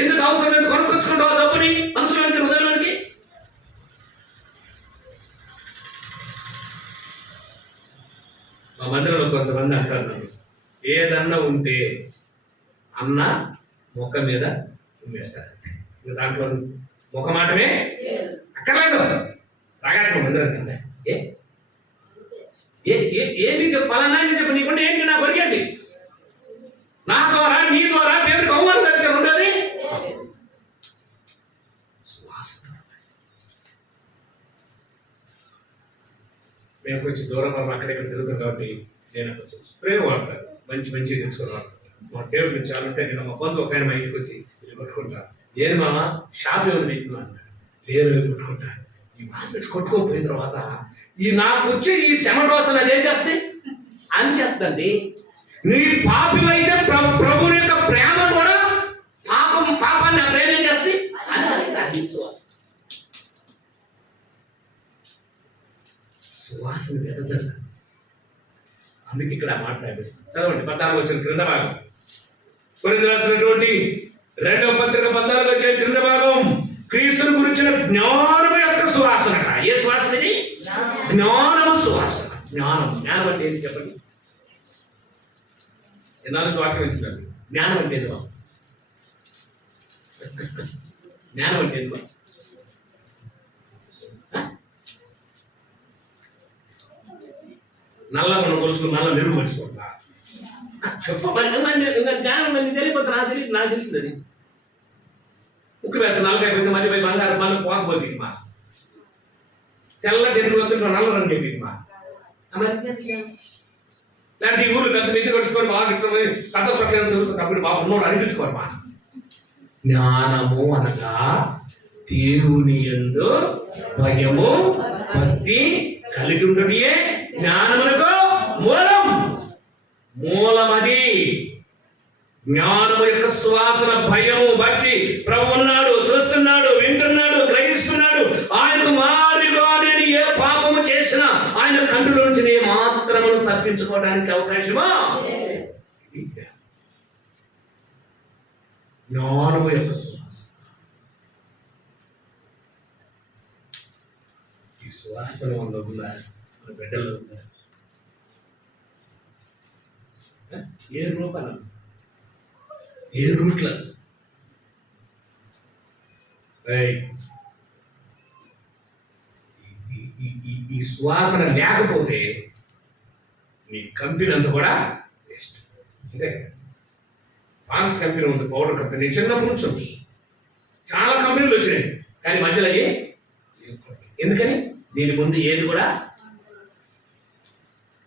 ఎందుకు అవసరం లేదు? కొనుక్కొచ్చుకుంటావా జబ్బుని మనసులోనికి, హృదయంలోనికి? మా మందిరంలో కొంతమంది అంటారు, ఏదన్నా ఉంటే అన్న ముఖం మీద ఉమ్మేస్తారు. దాంట్లో ముఖ మాటమే అక్కర్లేదు. రాగానే మందిరం ఏమి చెప్పాలన్నా చెప్పు, నీకుండా ఏంటి నా పరిగెండి నా ద్వారా నీ ద్వారా దేవుడికి అవమానం దగ్గర ఉండదు. మేము కొంచెం దూరం అక్కడే తిరుగుతాం కాబట్టి నేను స్ప్రే వాడతాను, మంచి తెచ్చుకొని వాడతాను. మా టేబుల్ చాలంటే నేను మా బంధువు ఒక ఆయన మా ఇంటికి వచ్చి ఇది కొట్టుకుంటా. ఏది మామ షాప్ ఏమైనా పెట్టినా అన్నాడు. లేదు కొట్టుకుంటా. ఈ వాసన కొట్టుకోపోయిన తర్వాత ఈ నాకు వచ్చే ఈ శమటోసన అదేం చేస్తే అని చేస్తండి. నీ పాపివైతే ప్రభువు యొక్క ప్రేమ కూడా పాపాన్ని ఆ ప్రేమ ఏం చేస్తే అని చేస్తాను. సువాసన వెదజల్ల. అందుకే ఇక్కడ మాట్లాడారు. చదవండి 14 వచ్చిన క్రింద భాగం. కొరింథీయులకు రాసినటువంటి 2వ పత్రిక 14 వచ్చే క్రింద భాగం. క్రీస్తుని గురించిన జ్ఞానము యొక్క సువాసన. ఏ సువాసన ఇది? జ్ఞానము సువాసన. జ్ఞానం అంటే ఏంటి చెప్పండి? ఎన్నాళ్ళు వాక్యం ఇస్తున్నారు. జ్ఞానం అంటే ఏదో, జ్ఞానం అంటే ఏదో నల్లగొండ గొలుసులు నల్ల మెరుగుపరుచుకుంటా జ్ఞానం తెలియకపోతే నాకు తెలిసింది. అది ఉక్కు వేస్తాను 40 మంది పోయి బంగారు మళ్ళీ పోకపోతే మా తెల్ల చెట్లు వస్తుంటే నల్ల రంగు చెప్పింది మా లేదంటే ఈ ఊరు పెద్ద నిధి కట్టుకొని బాగా ఇష్టమని కథ సొక్కలు తిరుగుతున్నప్పుడు బాగా ఉన్నోడు అనిపించుకోరు మా. జ్ఞానము అనగా దేవుని యందు భయము భక్తి కలిగి ఉండటే జ్ఞానమునకు మూలమది. జ్ఞానము యొక్క సువాసన, భయము భక్తి. ప్రభు ఉన్నాడు, చూస్తున్నాడు, వింటున్నాడు, గ్రహిస్తున్నాడు. ఆయనకు మారిగా నేను ఏ పాపము చేసినా ఆయన కంటిలో నుంచి ఏ మాత్రమును తప్పించుకోవడానికి అవకాశమా? జ్ఞానము యొక్క సువాసన. ఈ సువాసన వల్ల ఉందా? మన బిడ్డల్లో ఉందా? ఏ రూపాయలు, ఏ రూట్ల ఈ సువాసన లేకపోతే మీ కంపెనీ అంతా కూడా వేస్ట్. అంతే. పాన్స్ కంపెనీ ఉంది, పౌడర్ కంపెనీ. చిన్నప్పటి నుంచి ఉంది, చాలా కంపెనీలు వచ్చినాయి. కానీ మధ్యలో ఎందుకని? దీని ముందు ఏది కూడా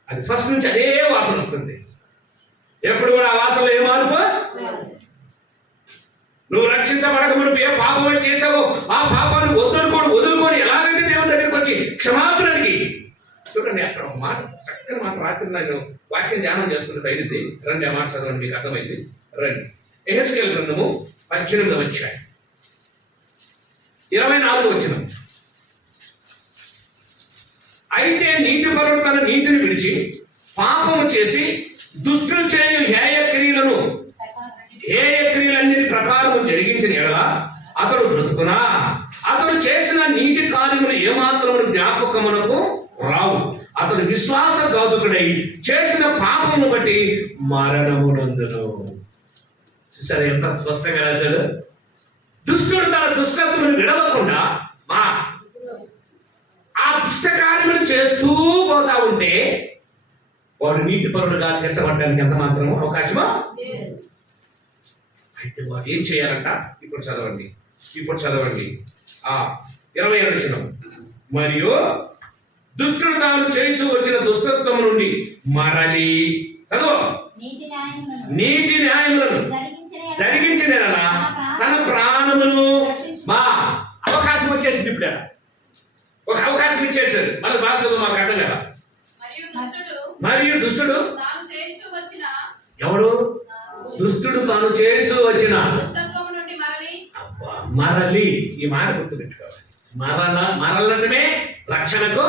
అది ఫస్ట్ నుంచి అదే వాసన వస్తుంది. ఎప్పుడు కూడా ఆ వాసనలో ఏ మార్పు? నువ్వు రక్షించబడక మునుపు ఏ పాపం చేసావో ఆ పాపాన్ని వదులుకొని ఎలాగైతే దేవుని దగ్గరికి వచ్చి క్షమాపణ అడిగి. చూడండి అక్కడ ఒక మాట, చక్కని మాట. రాత్రి నేను వాక్యం ధ్యానం చేసుకున్నట్టు అయింది. రండి ఆ మాట చదవండి, మీకు అర్థమైంది. రండి. యెహెజ్కేలు గ్రంథము 18వ అధ్యాయం 24వ వచనం. అయితే నీతిపరుడు తన నీతిని విడిచి పాపము చేసి దుష్టులు చేయు హేయ క్రియలన్నిటి ప్రకారము జరిగించిన ఎడల అతడు బ్రతుకునా? అతడు చేసిన నీతి కార్యములు ఏమాత్రము జ్ఞాపకమునకు రావు. అతడు విశ్వాసఘాతుకుడై చేసిన పాపమును బట్టి మరణమునందును. చూసారా ఎంత స్పష్టంగా రాశాడు? దుష్టుడు తన దుష్టత్వమును విడవకుండా ఆ దుష్ట కార్యములు చేస్తూ పోతా ఉంటే వాడు నీతిపరుడుగా తీర్చబడడానికి ఎంత మాత్రము అవకాశమా? అయితే వాడు ఏం చేయాలంట? ఇప్పుడు చదవండి 27వ వచనం. మరియు దుష్టుడు తాను చేయించు వచ్చిన దుష్టత్వము నుండి మరలి చదువు నీతి న్యాయములను జరిగించిన తన ప్రాణమును అవకాశం వచ్చేసింది. ఇప్పుడు ఒక అవకాశం ఇచ్చేసారు. మళ్ళీ బాగా చదువు, మాకు అర్థం కదా. మరియు దుష్టుడు ఎవడు? దుష్టుడు తాను చేయించు వచ్చిన మరలి. ఈ మాట గుర్తుపెట్టుకోవాలి. మరలటమే రక్షణకు.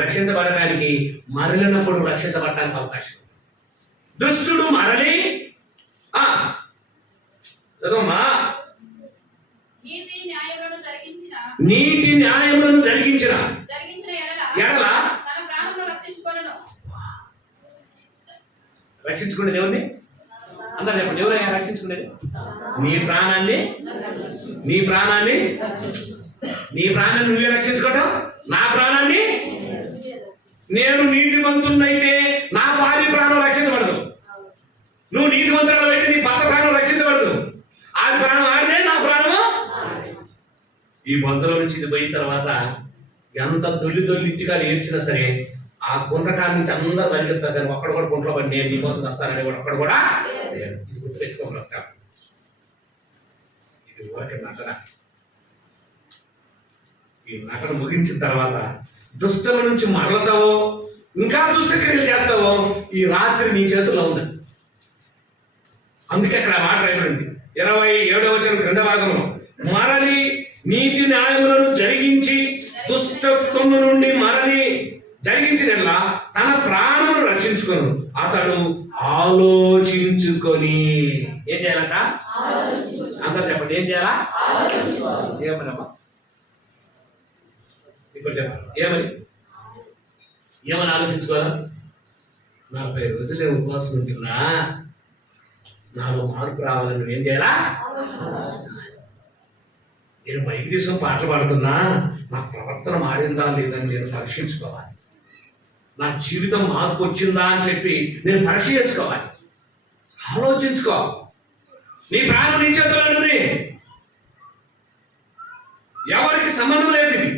రక్షించబడడానికి మరలినప్పుడు రక్షించబడటానికి అవకాశం. దుష్టుడు మరలి చదవమ్మా. నీతి న్యాయములను జరిగించిన ఎడల రక్షించుకునేది ఎవరిని? అందరూ చెప్పండి, ఎవరైనా రక్షించుకునేది? నీ ప్రాణాన్ని నువ్వే రక్షించుకోవటం. నా ప్రాణాన్ని నేను నీతిమంతున్నైతే నా భార్య ప్రాణం రక్షించబడదు. నువ్వు నీతిమంతురాలు అయితే నీ భర్త ప్రాణం రక్షించబడదు. ఆది ప్రాణం ఆడితే నా ప్రాణము. ఈ బంధువుల నుంచి ఇది పోయిన తర్వాత ఎంత దొల్లి ఇంటిగా ఏడ్చినా సరే ఆ గుండ్రకాల నుంచి అందరూ పరిగెత్తారు, కానీ ఒక్కడ కూడా గుంట్లో పడి నేను ఈ కోసం వస్తానని కూడా ఒక్కడ కూడా లేడు. ఇది గుర్తుపెట్టుకోగలుగుతాం. ఇది ఊరికే నటన. ఈ నటన ముగించిన తర్వాత దుష్టం నుంచి మరలతావో ఇంకా దుష్టక్రియలు చేస్తావో ఈ రాత్రి నీ చేతుల్లో ఉంది. అందుకే అక్కడ మాట రాయబడింది 27వ వచనం క్రింద భాగంలో, మరలి నీతి న్యాయములను జరిగించి దుష్టత్వము నుండి మరలి జరిగించినట్లా తన ప్రాణమును రక్షించుకొను అతడు ఆలోచించుకొని. ఏం చేయాలంట? అందరూ చెప్పండి, ఏం చేయాలా? ఏమనమ్మా ఇప్పుడు చెప్పండి, ఏమని ఆలోచించుకోవాలా? 40 రోజులు నేను ఉపవాసం ఉంటున్నా, నాలో మార్పు రావాలని నువ్వేం చేయాలా? నేను బయట దేశం పాటలు పాడుతున్నా, నా ప్రవర్తన మారిందా లేదని నేను పరీక్షించుకోవాలి. నా జీవితం మార్పు వచ్చిందా అని చెప్పి నేను పరీక్ష చేసుకోవాలి. ఆలోచించుకో. నీ ప్రాణం నీ చేతుల్లోనే, ఎవరికి సంబంధం లేదు. ఇది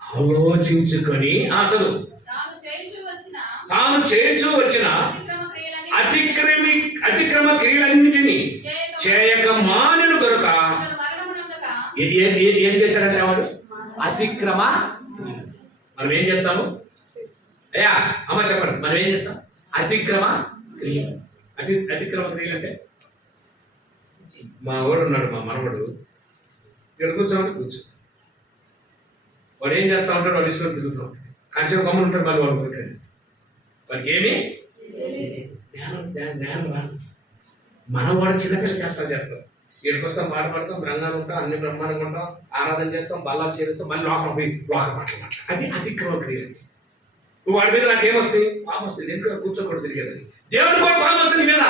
ఆలోచించుకొని చదువు. తాను చేయించు వచ్చిన అతిక్రమ క్రియలన్నింటినీ చేయక మానను కనుక ఏం చేశాడంటే వాడు? అతిక్రమ. మనం ఏం చేస్తాము? అయ్యా అమ్మ చెప్పండి, మనం ఏం చేస్తాం? అతిక్రమ క్రియలు. అతిక్రమ క్రియలు అంటే, మా వాడు ఉన్నాడు, మా మనవడు ఇక్కడ కూర్చోమంటే కూర్చో, వాడు ఏం చేస్తా ఉంటాడు? వాడు ఇష్టం తిరుగుతాం, కంచె బొమ్మలు ఉంటాడు, మళ్ళీ వాడు పోతాడు. వాడికి ఏమి జ్ఞానం రాదు. మనం వాడు చిన్నపిల్ల చేస్తాం. ఇక్కడికి వస్తాం, పాట పాడతాం, రంగాలు ఉంటాం, అన్ని బ్రహ్మాండంగా ఉంటాం, ఆరాధన చేస్తాం, బల్లాలు చేస్తాం, మళ్ళీ లోకం పోయి లోక మాటలు. అది అతిక్రమ క్రియ. నువ్వు వాడి మీద నాకేమొస్తుంది? పాపం వస్తుంది. ఎందుకు కూర్చోకూడదు తిరిగేది? దేవుడు కూడా పాపం వస్తుంది మీద.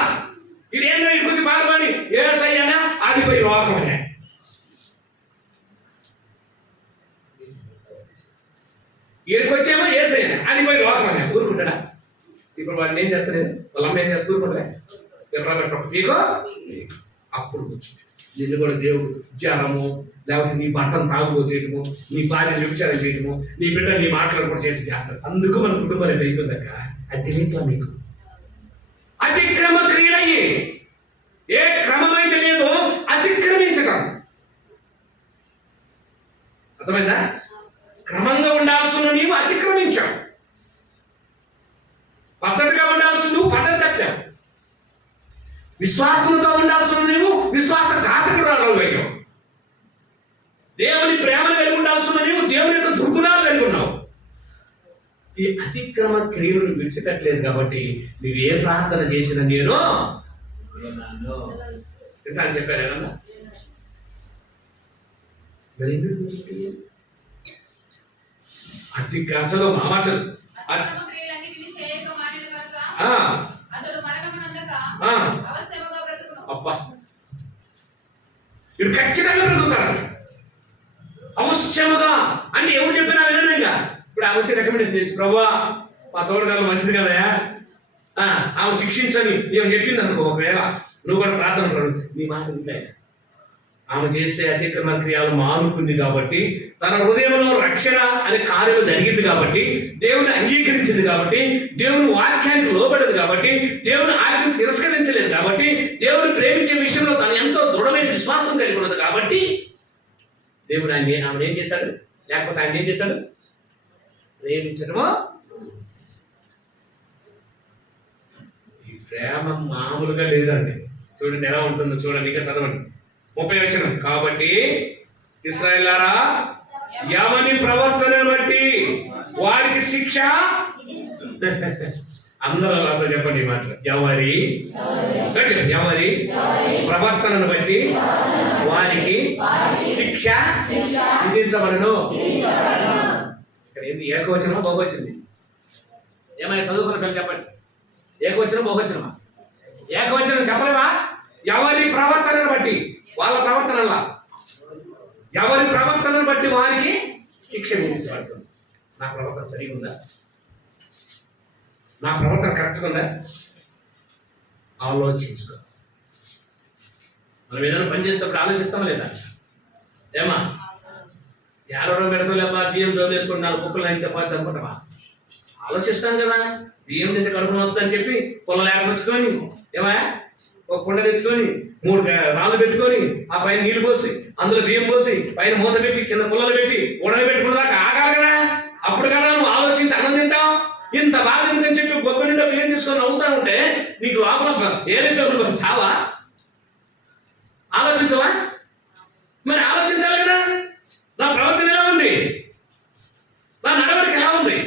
ఇది ఏంటో ఇక్కడికి వచ్చి పాట పాడి ఏసయ్యనా అది పోయి లోకం అనే. ఇక్కడికి వచ్చేమో ఏసయ్యనా అది పోయి లోకం అనే. ఊరుకుంటాడా? ఇప్పుడు వాడిని ఏం చేస్తాడు? వాళ్ళ అమ్మ ఏం చేస్తారు? ఊరుకుంటా నీకో అప్పుడు కూర్చుంది. నిన్ను కూడా దేవుడు జ్వరము, లేకపోతే నీ భర్తను తాగుబో చేయటము, నీ భార్య వ్యభిచారం చేయటము, నీ బిడ్డ నీ మాటలు కూడా చేస్తాడు. అందుకు మన కుటుంబాలు అయిపోయిందక్క. అది తెలియట్లా మీకు. అతిక్రమ క్రియలయ్యి ఏ క్రమమైతే లేదో అతిక్రమించటం. అర్థమైందా? క్రమంగా ఉండాల్సిన నీవు అతిక్రమించావు. పద్ధతిగా ఉండాల్సిన నువ్వు పద్ధతి తప్పావు. విశ్వాసంతో ఉండాల్సిన నీవు విశ్వాసఘాతకురాలు అయ్యావు. దేవుని ప్రేమను కలిగి ఉండాల్సిన నీవు దేవుని యొక్క దుర్గుణాలు కలిగి ఉన్నావు. ఈ అతిక్రమ క్రియలు విడిచిపెట్టలేదు కాబట్టి నువ్వు ఏ ప్రార్థన చేసినా నేను ఎంత చెప్పారు ఏమన్నా? అతి కంచలో మామచలు అబ్బా, ఇడు ఖచ్చితంగా బ్రతుకుతాడు. అవశ్యముగా అంటే ఎవరు చెప్పినా విధంగా. ఇప్పుడు ఆమె వచ్చి రికమెండేషన్ చేసి, ప్రభువా మా తోడుగాలు మంచిది కదా, ఆమె శిక్షించని ఏమో చెప్పింది అనుకో, ఒకవేళ నువ్వు కూడా ప్రార్థన పడు, నీ మాట ఉంటాయి. ఆమె చేసే అతిక్రమ క్రియలు మానుకుంది కాబట్టి, తన హృదయంలో రక్షణ అనే కార్యం జరిగింది కాబట్టి, దేవుని అంగీకరించింది కాబట్టి, దేవుని వాక్యానికి లోబడదు కాబట్టి, దేవుని ఆజ్ఞను తిరస్కరించలేదు కాబట్టి, దేవుని ప్రేమించే విషయంలో తను ఎంతో దృఢమైన విశ్వాసం కలిగి ఉన్నది కాబట్టి దేవుడు ఆమెను ఏం చేశాడు? లేకపోతే ఆయన ఏం చేశాడు? ప్రేమించడమో. ఈ ప్రేమ మామూలుగా లేదండి. చూడండి ఎలా ఉంటుందో, చూడండి ఇంకా చదవండి 30వ వచనం. కాబట్టి ఇశ్రాయేలులారా, ఎవని ప్రవర్తన బట్టి వారికి శిక్ష. అందరూ అలా చెప్పండి ఈ మాటలు. ఎవరి ప్రవర్తనను బట్టి వారికి శిక్ష విధించబడును. ఇక్కడ ఏంటి? ఏకవచనమా బహువచనమా? ఏమైనా చదువుకున్న పిల్లలు చెప్పండి. ఏకవచనం బహువచనమా? ఏకవచనం చెప్పలేమా? ఎవరి ప్రవర్తనను బట్టి, వాళ్ళ ప్రవర్తనలా ఎవరి ప్రవర్తనను బట్టి వారికి శిక్ష విధించబడుతుంది. నా ప్రవర్తన సరిగా ఉందా? నా ప్రవర్తన కరెక్ట్గా ఉందా? ఆలోచించుకో. మనం ఏదైనా పని చేసేటప్పుడు ఆలోచిస్తామా లేదా? ఏమా ఎవరో పెడతలేపా బియ్యం చదివేసుకున్నారు కుక్కలు అయితే పోతే అనుకుంటావా? ఆలోచిస్తాను కదా, బియ్యం తింటే కడుపున వస్తుందని చెప్పి పొల లేకపోచ్చుకొని ఏమా ఒక కుండ తెచ్చుకొని 3 రాళ్ళు పెట్టుకొని ఆ పైన నీళ్లు పోసి అందులో బియ్యం పోసి పైన మూత పెట్టి కింద పుల్లలు పెట్టి ఉడకబెట్టుకున్నదాకా ఆగాలి కదా. అప్పుడు కదా నువ్వు ఆలోచించి అన్నం తింటావు. ఇంత బాధ ఎందుకని చెప్పి గొప్ప నిండా బియ్యం తీసుకొని అవుతా ఉంటే నీకు లోపల ఏదైతే చాలా ఆలోచించవా? మరి ఆలోచించాలి కదా. నా ప్రవర్తన ఎలా ఉంది, నా నడవడిక ఎలా ఉంది?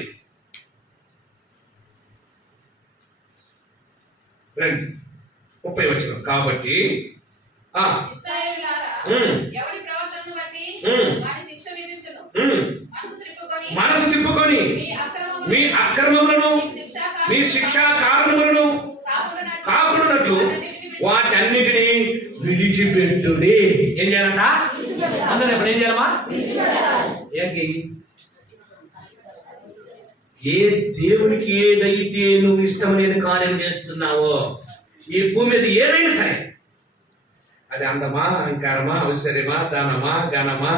రండి 30 వచ్చిన కాబట్టి మనసు తిప్పుకొని మీ అక్రమములను మీ శిక్షా కారణములను కాకుండాట్లు వాటన్నిటినీ విడిచిపెట్టుడి. ఏం చేయాలంట? అందరూ ఇప్పుడు ఏం చేయాలమ్మా? ఏంటి? ఏ దేవునికి ఏదైతే నువ్వు ఇష్టమైన కార్యం చేస్తున్నావో ఈ భూమి మీద ఏదైనా సరే, అది అందమా, అలంకారమా, ఔశ్వర్యమా, దానమా, ఘనమా,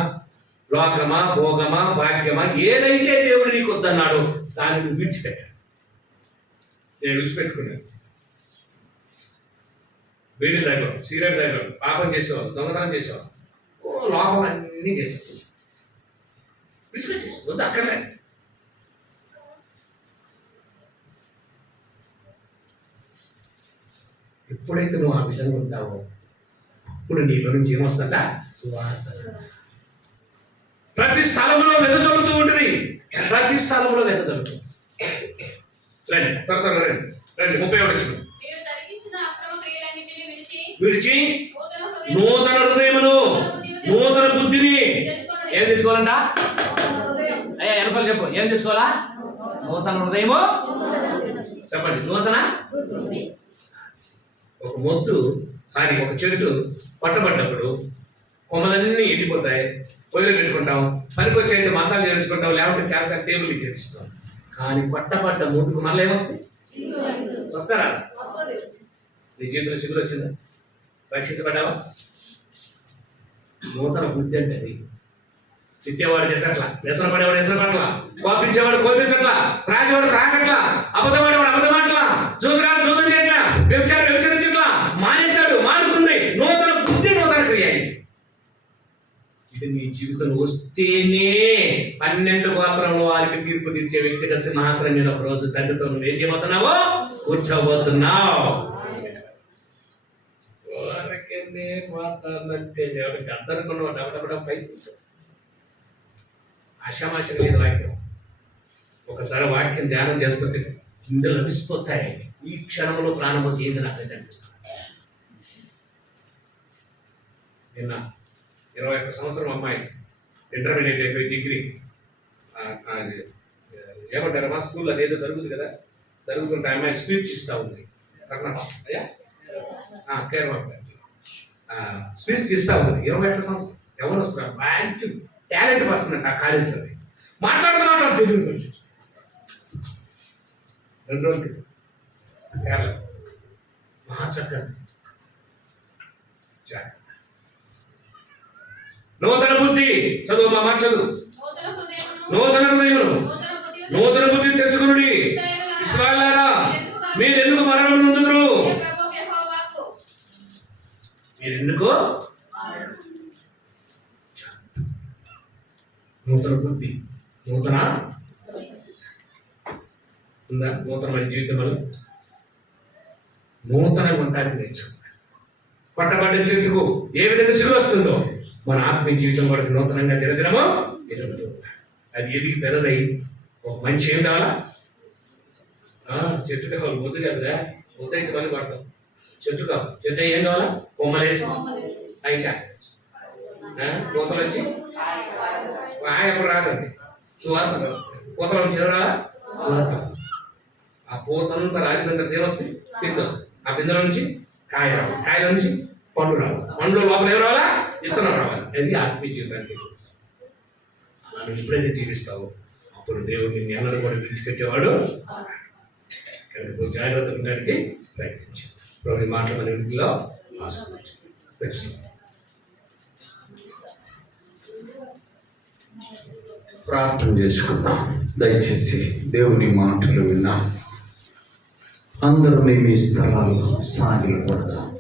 లోకమా, భోగమా, భాగ్యమా, ఏదైతే దేవుడు నీకు వద్దన్నాడో దాన్ని నువ్వు విడిచిపెట్టాడు. నేను విడిచిపెట్టుకున్నాను. వీడి తాగావు, సిగరెట్ తాగావు, పాపం చేసావు, దొంగతనం చేసావు, లోకం అన్నీ చేసావు, విడిచిపెట్టేసావు. వద్దు, అక్కర్లేదు. ఎప్పుడైతే నువ్వు ఆ విధంగా ఉంటావో అప్పుడు నీలో నుంచి ఏమొస్తుందా? సువాసన. ప్రతి స్థలంలో వెదజల్లుతూ ఉంటుంది, ప్రతి స్థలంలో వెదజల్లుతుంది. రండి త్వరగా రండి. 31 విడిచి నూతన హృదయమును నూతన బుద్ధిని ఏం తెచ్చుకోవాలంట? అయ్యా వెనకాల చెప్పు, ఏం తెచ్చుకోవాలా? నూతన హృదయము. చెప్పండి. నూతన ఒక చెట్టు పట్టబడ్డప్పుడు కొమ్మలన్నీ ఎండిపోతాయి, పొయ్యిలు పెట్టుకుంటాం, పనికి వచ్చి మసాలా చేర్చుకుంటాం, లేకపోతే చాలా టేబుల్ చేపిస్తాం. కానీ పట్టబడ్డ ముందుకు మళ్ళీ ఏమొస్తాయి? వస్తారా? నీ జీవితంలో సిగ్గులు వచ్చిందా? రక్షించబడ్డావా? నూతన బుద్ధి అంటే అది. తిట్టేవాడు తిట్టట్లా, వ్యసన పడేవాడు వ్యసన పట్ల, కోపించేవాడు కోపించట్లా, త్రాగేవాడు త్రాగట్లా, అబద్ధమాడేవాడు అబద్ధమాట్లా, జూదరాడు జూదం చేయట్లా, వ్యభిచారించట్లా, మానేశాడు మానుకుంది. నూతన బుద్ధి, నూతన క్రియ. ఇది నీ జీవితంలో వస్తేనే 12 గోత్రంలో వారికి తీర్పు తీర్చే వ్యక్తిగా సింహాసనం మీద ఒక రోజు తండ్రితో నువ్వు ఏం చేయబోతున్నావో కూర్చోబోతున్నావు. అంటే ఎవరికి అర్థనుకున్నావు? డబ్బడం పై ఆశామాషం లేదు వాక్యం. ఒకసారి వాక్యం ధ్యానం చేస్తుంటే కిందలు లభిసిపోతాయి. ఈ క్షణంలో ప్రాణము ఏంది నాకైతే అనిపిస్తుంది. నిన్న 21 సంవత్సరం అమ్మాయి ఇంటర్మీడియట్ అయిపోయి డిగ్రీ ఏమంటారు మా స్కూల్లో అదేదో జరుగుతుంది కదా, జరుగుతుంటే అమ్మాయి స్పీచ్ ఇస్తూ ఉంది. అయ్యా కేరళ స్పీచ్ ఇస్తూ ఉంది. 21 సంవత్సరం ఎవరు వస్తున్నారు? మంచి టాలెంట్ పర్సన్ అంట. ఆ కాలేజీలో మాట్లాడుతున్నట్టు తెలుగు గురించి 2 రోజుల క్రితం కేరళ మహా చక్కని నూతన బుద్ధి. చదువు మా చదువు. నూతన హృదయమును నూతన బుద్ధిని తెచ్చుకునుడి. ఇశ్రాయేలులారా, మీరెందుకు మరణం నొందుదురు? మీరెందుకు? నూతన బుద్ధి, నూతన ఉందా? నూతనమైన జీవితంలో నూతన ఉంటానికి నేర్చుకుంటారు. పట్టబడ్డ చెట్టుకు ఏ విధంగా సిలువ వస్తుందో మన ఆత్మీయ జీవితం కూడా నూతనంగా తిరగడమో ఎదుగుతూ. అది ఎదిగి పెరదై ఒక మనిషి ఏం కావాలా? చెట్టు కావాలి. ముద్దు కదా, ముద్ద అయితే పని పడతాం. చెట్టు కావాలి. చెట్టు ఏం కావాలా? కొమ్మలేసి అయితే కోతలు వచ్చి ఎప్పుడు రాకండి, సువాసన వస్తాయి. కోతలు వచ్చి రావాలా? సువాసన. ఆ పూతంతా రాగినంత దేవస్తాయి, పిండి వస్తాయి. ఆ పిందెల నుంచి కాయ రావాలి, కాయల నుంచి పండు రావాలి, పండులో లోపల ఏం రావాలా? విత్తనం రావాలి. అది ఆత్మీయ జీవితానికి. మనం ఎప్పుడైతే జీవిస్తావో అప్పుడు దేవుడు నిన్ను ఎన్నడూ కూడా విడిచిపెట్టేవాడు. జాగ్రత్త ఉండడానికి ప్రయత్నించాడు. ప్రభు మాటల ఇంటిలో ఆశించు. ప్రార్థన చేసుకుందాం. దయచేసి దేవుని మాటలు విన్నాం. అందరూ మీ స్థలాల్లో సాగిలపడదాం.